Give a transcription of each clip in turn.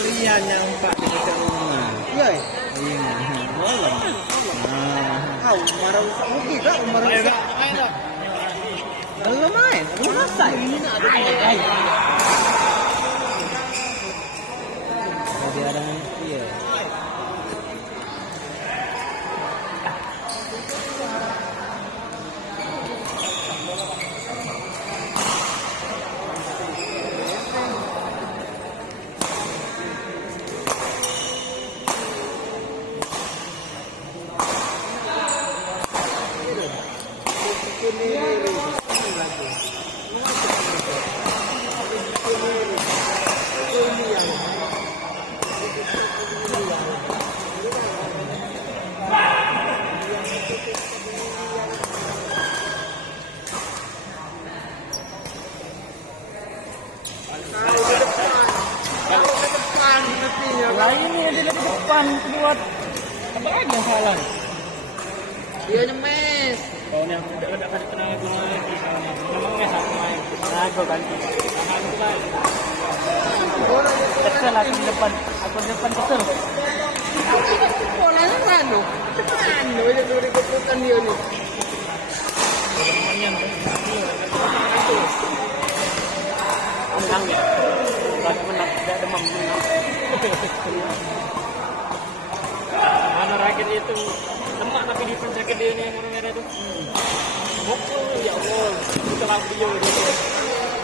Rian yang Pak di dekat rumah. Iya. Iya. Boleh. Ah, marah usah rugi kak, marah usah. Kalau main, aku selesai. Ini ada yang ada iya. Nah ini yang di depan keluar. Apa lagi yang salah? Dia nyemes. Oh ini udah kasih tenang itu lagi. Memangnya satu main. Nah gue ganti. Tahan itu lagi. Kesel aku di depan. Aku di depan kesel. Bolanya mana? Anu aja dulu dikutukan dia nih. Temannya menang ya. Lagi menang. Tidak demam menang. Mana rakyat itu lemak tapi di penjaga dia ini yang warna merah itu. Bokol ya Allah. Itu lagu dia gitu.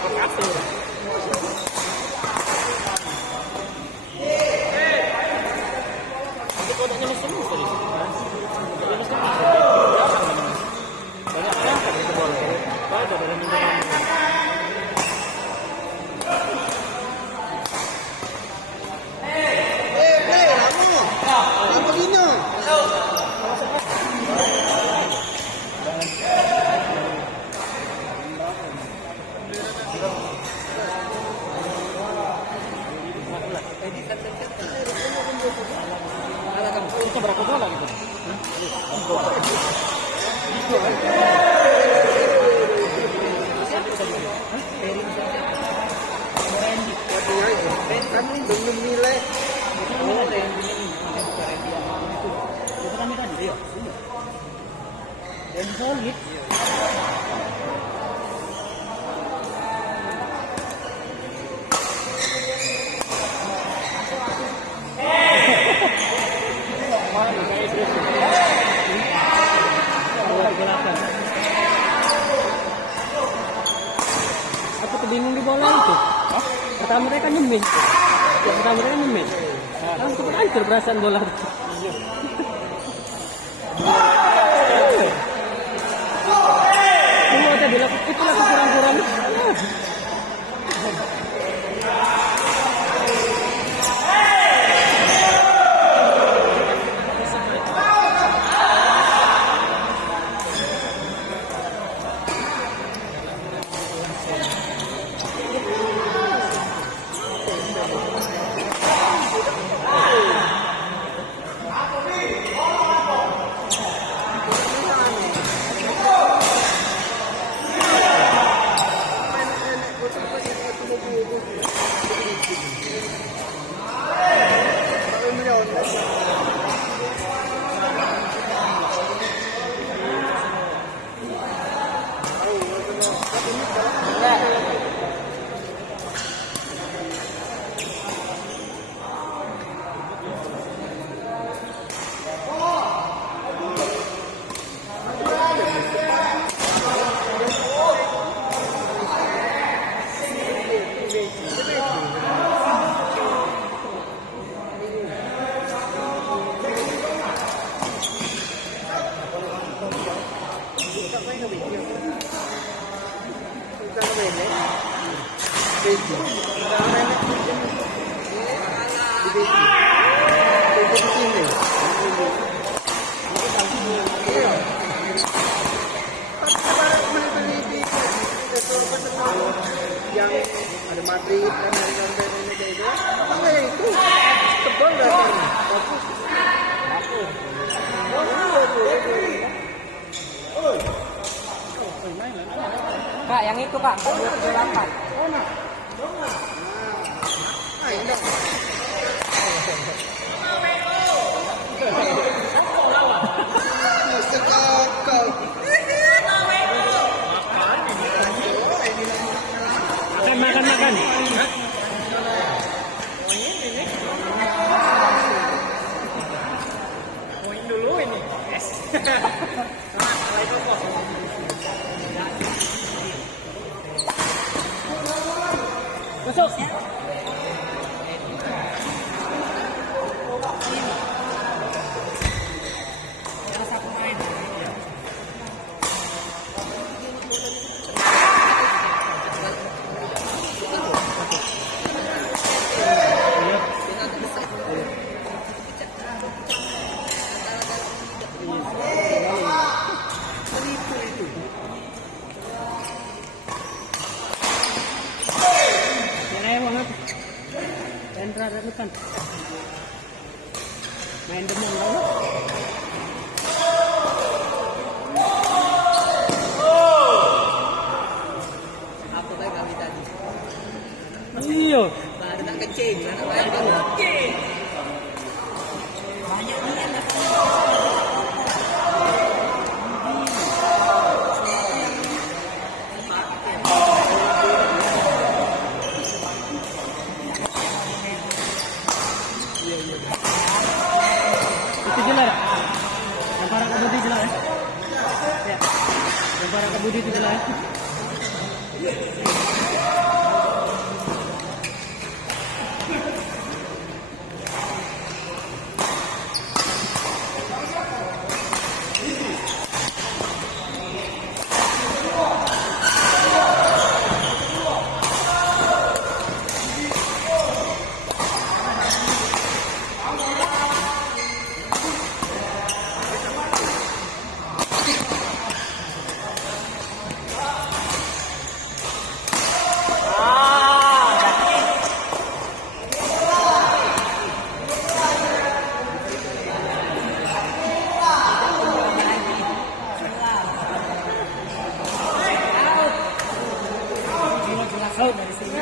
Makasih. Tapi kodanya mesin tadi. Kodanya mesin. Banyak yang kan itu boleh. Ada dalam minuman. Apa gini? Itu berapa bola gitu? Kan belum nilai. Oh, ada yang ini. Itu kan tadi ya. Yang solid. Aku tuh bingung di bola itu. Pertama mereka nyemin. Yang pertama mereka nyemin. Langsung hancur perasaan bola. Ini udah dilakukan itu lagi kurang-kurang. Yang ada Madrid dan ini itu, apa ya itu tebal rasanya, Kak, yang itu kak, 278. nah ini Kan main demam lalu Apa baik kami tadi? iyo Baru nak kencing, mana main kan? Banyak ni yang itu jelas yang para kebudi jelas ya yang para kebudi itu jelas out dari sini.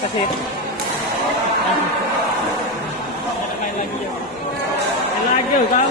Kasih. Main lagi ya. Main lagi kau.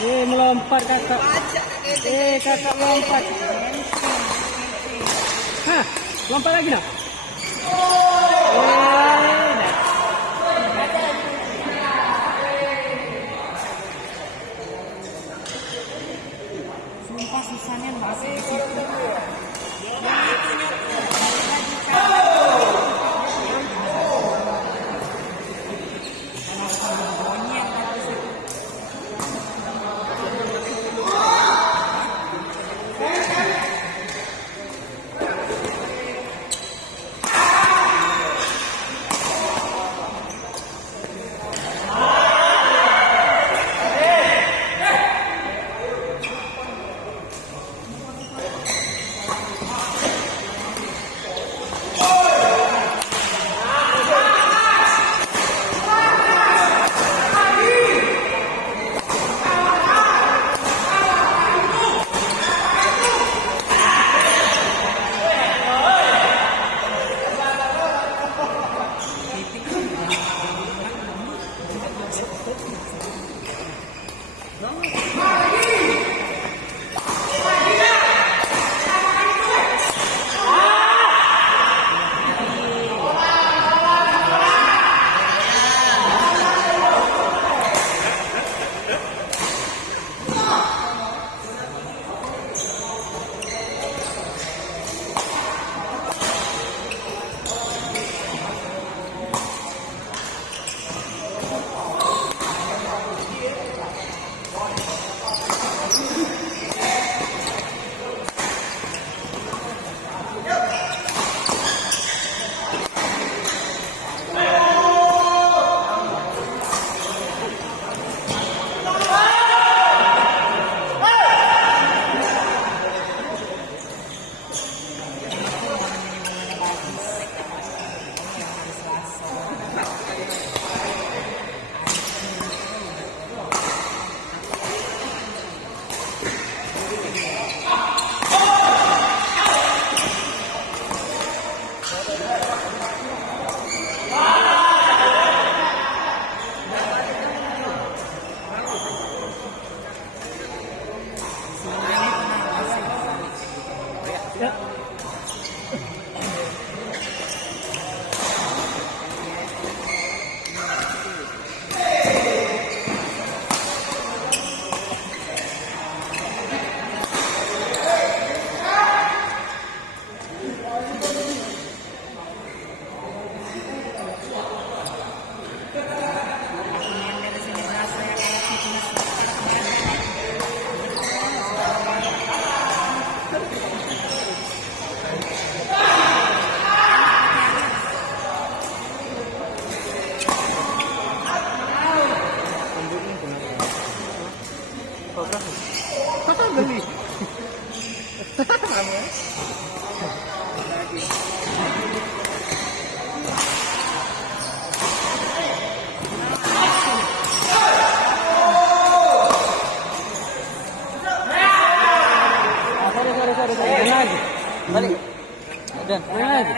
Melompat kakak. Kakak melompat. Hah, lompat lagi nak? Sumpah susahnya masih di situ. Balik. Dan, mana lagi?